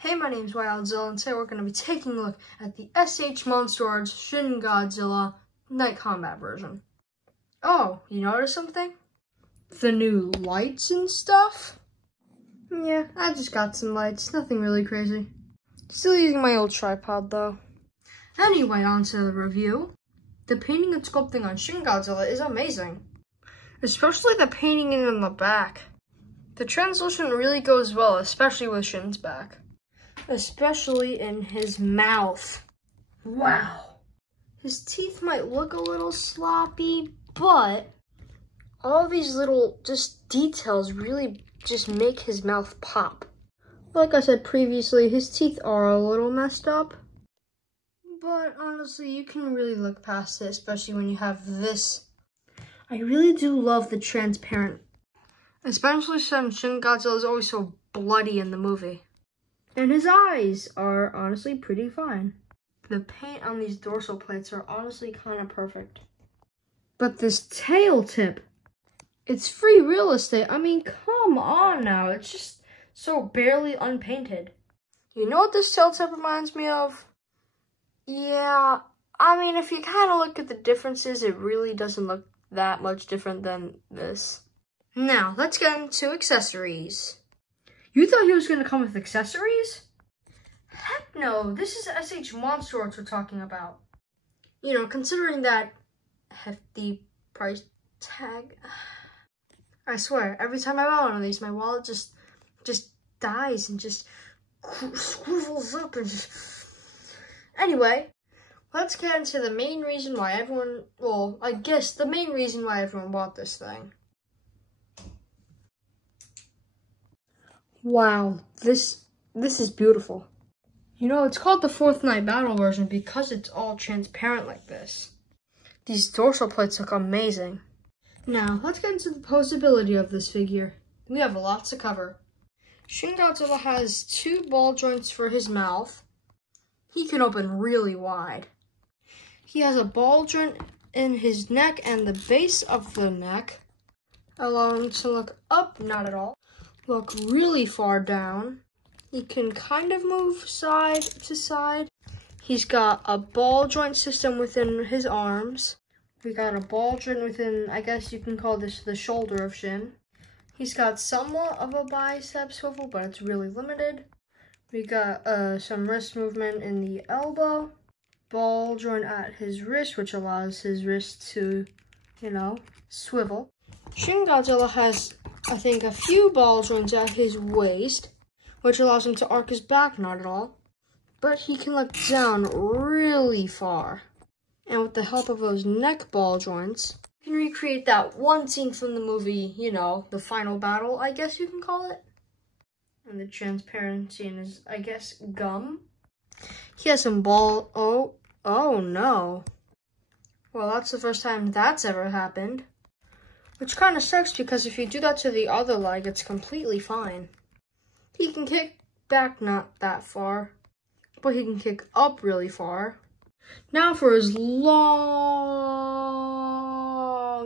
Hey, my name's Godzilla, and today we're going to be taking a look at the monsterarts Shin Godzilla Night Combat version. Oh, you noticed something? The new lights and stuff? Yeah, I just got some lights, nothing really crazy. Still using my old tripod though. Anyway, on to the review. The painting and sculpting on Shin Godzilla is amazing. Especially the painting in the back. The translation really goes well, especially with Shin's back. Especially in his mouth. Wow. His teeth might look a little sloppy, but all these little just details really just make his mouth pop. Like I said previously, his teeth are a little messed up, but honestly, you can really look past it, especially when you have this. I really do love the transparent, especially since Shin Godzilla is always so bloody in the movie. And his eyes are honestly pretty fine. The paint on these dorsal plates are honestly kind of perfect. But this tail tip, it's free real estate. I mean, come on now. It's just so barely unpainted. You know what this tail tip reminds me of? Yeah, I mean, if you kind of look at the differences, it really doesn't look that much different than this. Now, let's get into accessories. You thought he was going to come with accessories? Heck no, this is monsterarts we're talking about. You know, considering that hefty price tag, I swear, every time I buy one of these, my wallet just dies and just squivels up and just... Anyway, let's get into the main reason why everyone, well, I guess the main reason why everyone bought this thing. Wow, this is beautiful. You know, it's called the Fourth Night Battle version because it's all transparent like this. These dorsal plates look amazing. Now, let's get into the posability of this figure. We have lots to cover. Shin Godzilla has 2 ball joints for his mouth. He can open really wide. He has a ball joint in his neck and the base of the neck, allowing him to look up, not at all. Look really far down. He can kind of move side to side. He's got a ball joint system within his arms. We got a ball joint within, I guess you can call this the shoulder of Shin. He's got somewhat of a bicep swivel, but it's really limited. We got some wrist movement in the elbow. Ball joint at his wrist, which allows his wrist to, you know, swivel. Shin Godzilla has, I think, a few ball joints at his waist, which allows him to arc his back, not at all. But he can look down really far. And with the help of those neck ball joints, you can recreate that one scene from the movie, you know, the final battle, I guess you can call it. And the transparency in his, I guess, gum. He has some ball, oh no. Well, that's the first time that's ever happened. Which kind of sucks because if you do that to the other leg, it's completely fine. He can kick back not that far, but he can kick up really far. Now for his long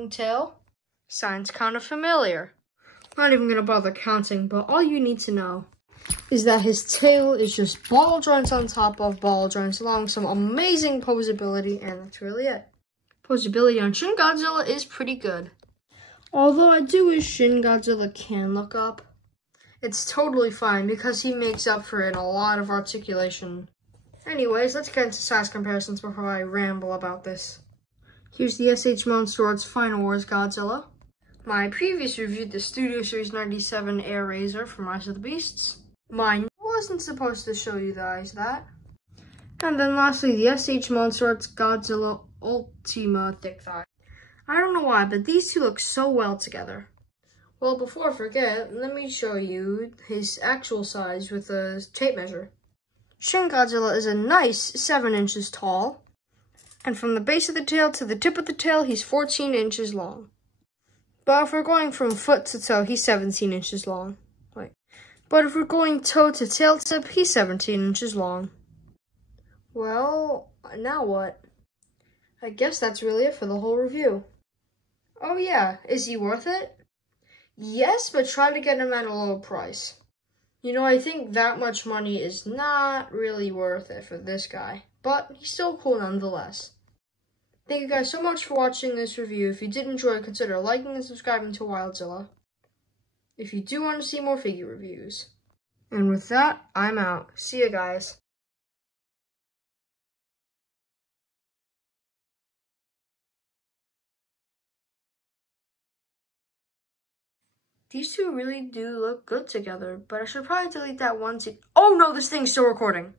tail. Sounds kind of familiar. Not even going to bother counting, but all you need to know is that his tail is just ball joints on top of ball joints, along some amazing posability, and that's really it. Posability on Shin Godzilla is pretty good. Although I do wish Shin Godzilla can look up. It's totally fine because he makes up for it in a lot of articulation. Anyways, let's get into size comparisons before I ramble about this. Here's the monsterarts Final Wars Godzilla. My previous review, the Studio Series 97 Air Razor from Rise of the Beasts. Mine wasn't supposed to show you guys that. And then lastly, the monsterarts Godzilla Ultima Thick Thigh. I don't know why, but these two look so well together. Well, before I forget, let me show you his actual size with a tape measure. Shin Godzilla is a nice 7 inches tall, and from the base of the tail to the tip of the tail, he's 14 inches long. But if we're going from foot to toe, he's 17 inches long. Wait. But if we're going toe to tail tip, he's 17 inches long. Well, now what? I guess that's really it for the whole review. Oh yeah, is he worth it? Yes, but try to get him at a low price. You know, I think that much money is not really worth it for this guy, but he's still cool nonetheless. Thank you guys so much for watching this review. If you did enjoy, consider liking and subscribing to Wildzilla if you do want to see more figure reviews. And with that, I'm out. See ya, guys. These two really do look good together, but I should probably delete that one scene. Oh no, this thing's still recording.